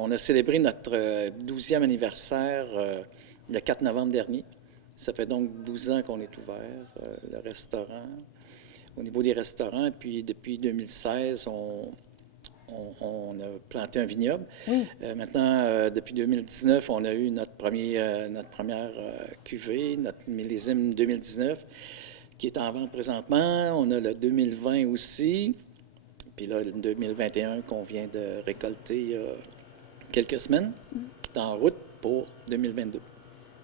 On a célébré notre 12e anniversaire le 4 novembre dernier. Ça fait donc 12 ans qu'on est ouvert, le restaurant, au niveau des restaurants. Puis depuis 2016, on a planté un vignoble. Oui. Maintenant, depuis 2019, on a eu notre première cuvée, notre millésime 2019, qui est en vente présentement. On a le 2020 aussi. Puis là, le 2021 qu'on vient de récolter il y a quelques semaines, qui est en route pour 2022.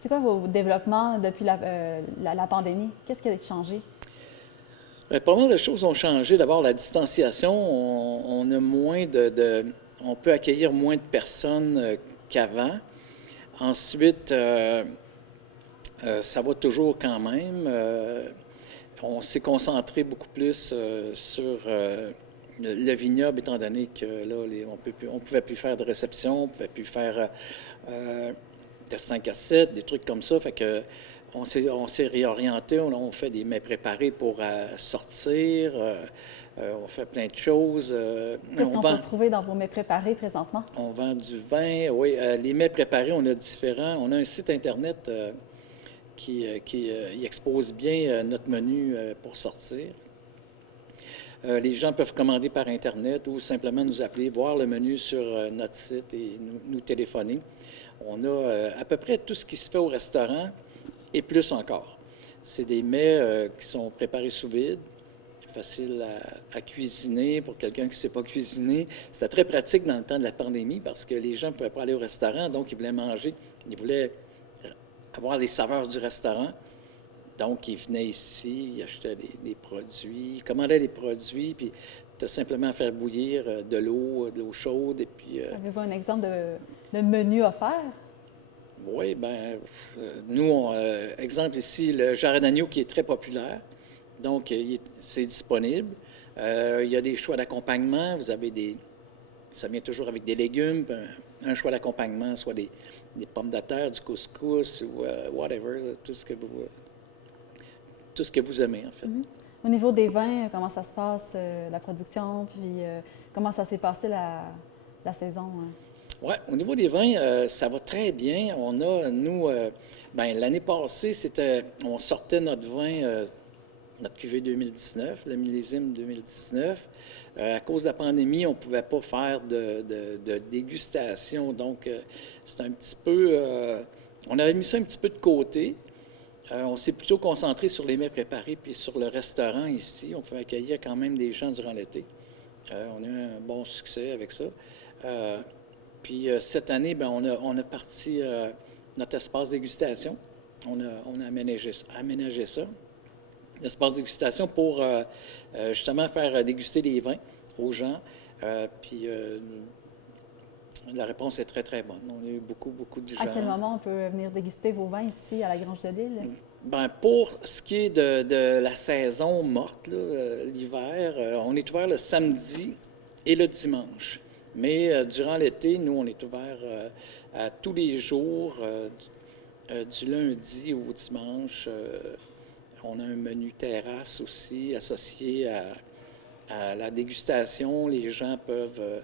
C'est quoi vos développements depuis la pandémie? Qu'est-ce qui a changé? Bien, pas mal de choses ont changé. D'abord, la distanciation, on a moins on peut accueillir moins de personnes qu'avant. Ensuite, ça va toujours quand même. On s'est concentré beaucoup plus sur le vignoble, étant donné que là, on ne pouvait plus faire de réception, on ne pouvait plus faire de 5 à 7, des trucs comme ça. Fait que on s'est réorienté, on fait des mets préparés pour sortir, on fait plein de choses. Qu'est-ce qu'on peut trouver dans vos mets préparés présentement? On vend du vin, oui. Les mets préparés, on a différents. On a un site Internet qui expose bien notre menu pour sortir. Les gens peuvent commander par Internet ou simplement nous appeler, voir le menu sur notre site et nous téléphoner. On a à peu près tout ce qui se fait au restaurant et plus encore. C'est des mets qui sont préparés sous vide, faciles à cuisiner pour quelqu'un qui ne sait pas cuisiner. C'était très pratique dans le temps de la pandémie parce que les gens ne pouvaient pas aller au restaurant, donc ils voulaient manger. Ils voulaient avoir les saveurs du restaurant. Donc, ils venaient ici, ils achetaient des produits, ils commandaient des produits, puis tu as simplement à faire bouillir de l'eau chaude, et puis... Avez-vous un exemple de menu offert? Oui, bien, nous, exemple ici, le jarret d'agneau qui est très populaire, donc c'est disponible. Il y a des choix d'accompagnement, vous avez ça vient toujours avec des légumes, un choix d'accompagnement, soit des pommes de terre, du couscous, ou whatever, tout ce que vous aimez, en fait. Mm-hmm. Au niveau des vins, comment ça se passe, la production, puis comment ça s'est passé la saison? Oui, au niveau des vins, ça va très bien. On a, nous, l'année passée, on sortait notre vin, notre cuvée 2019, le millésime 2019. À cause de la pandémie, on ne pouvait pas faire de dégustation. Donc, c'est un petit peu... on avait mis ça un petit peu de côté. On s'est plutôt concentré sur les mets préparés puis sur le restaurant ici. On peut accueillir quand même des gens durant l'été. On a eu un bon succès avec ça. Puis cette année, on a parti notre espace dégustation. On a aménagé ça. L'espace dégustation pour justement faire déguster des vins aux gens. Puis la réponse est très, très bonne. On a eu beaucoup de gens. À quel moment on peut venir déguster vos vins ici à la Grange de l'Île? Bien, pour ce qui est de la saison morte, l'hiver, on est ouvert le samedi et le dimanche. Mais durant l'été, nous, on est ouvert à tous les jours, du lundi au dimanche. On a un menu terrasse aussi associé à la dégustation. Les gens peuvent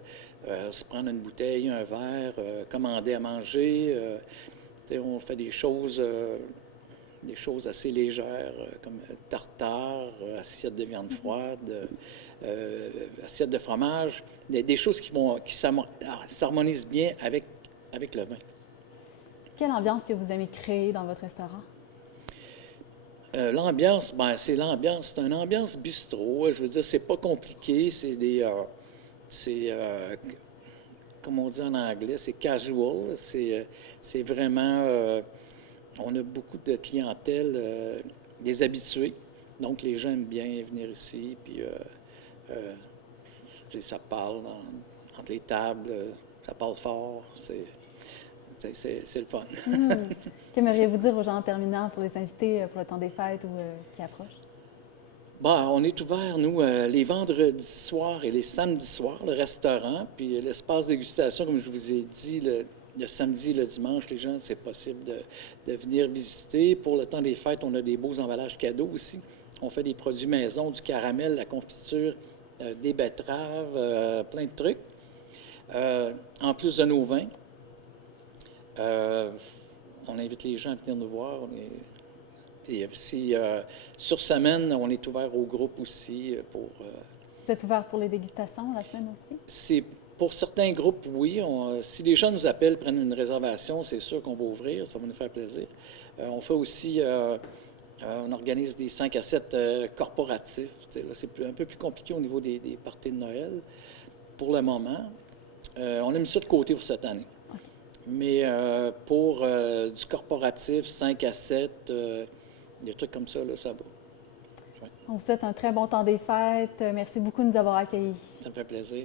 se prendre une bouteille, un verre, commander à manger. On fait des choses assez légères comme tartare, assiette de viande froide, assiette de fromage, des choses qui s'harmonisent bien avec le vin. Quelle ambiance que vous aimez créer dans votre restaurant? L'ambiance, c'est une ambiance bistrot. Je veux dire, c'est pas compliqué, comme on dit en anglais, c'est casual. C'est vraiment, on a beaucoup de clientèle, des habitués. Donc, les gens aiment bien venir ici, puis ça parle entre les tables, ça parle fort, c'est le fun. Qu'aimeriez-vous dire aux gens en terminant pour les inviter pour le temps des fêtes ou qui approche? On est ouvert, nous, les vendredis soirs et les samedis soirs, le restaurant, puis l'espace dégustation, comme je vous ai dit, le samedi et le dimanche, les gens, c'est possible de venir visiter. Pour le temps des fêtes, on a des beaux emballages cadeaux aussi. On fait des produits maison, du caramel, la confiture, des betteraves, plein de trucs. En plus de nos vins, on invite les gens à venir nous voir. Et si, sur semaine, on est ouvert au groupe aussi pour... Vous êtes ouvert pour les dégustations la semaine aussi? c'est pour certains groupes, oui. Si les gens nous appellent, prennent une réservation, c'est sûr qu'on va ouvrir. Ça va nous faire plaisir. On fait aussi... on organise des 5 à 7 corporatifs. Là, c'est un peu plus compliqué au niveau des parties de Noël pour le moment. On a mis ça de côté pour cette année. OK. Mais pour du corporatif, 5 à 7, des trucs comme ça, là, ça va. Ouais, On vous souhaite un très bon temps des fêtes. Merci beaucoup de nous avoir accueillis. ça me fait plaisir.